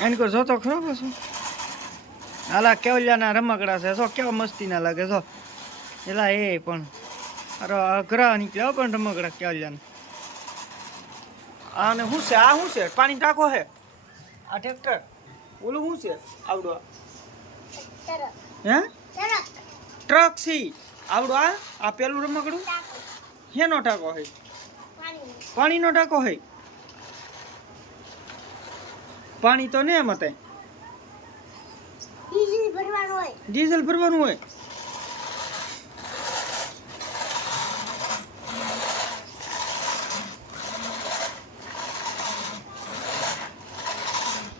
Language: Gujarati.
એને કહો જો તો ખરો પાછું હાલા કેવલિયાના રમકડા છે જો કેવા મસ્તીના લાગે જો એલા એ પણ અરે અઘરા નીકળ્યા પણ રમકડા કેવલિયાના આને શું છે આ શું છે પાણી ટાંકો છે આ ટ્રેક્ટર ઓલું શું છે આવડો હે ટ્રક સી આવડો આ પેલું રમકડું હેનો ટાંકો છે પાણીનો ટાંકો છે પાણી તો ને એમ હતા ડીઝલ ભરવાનું હોય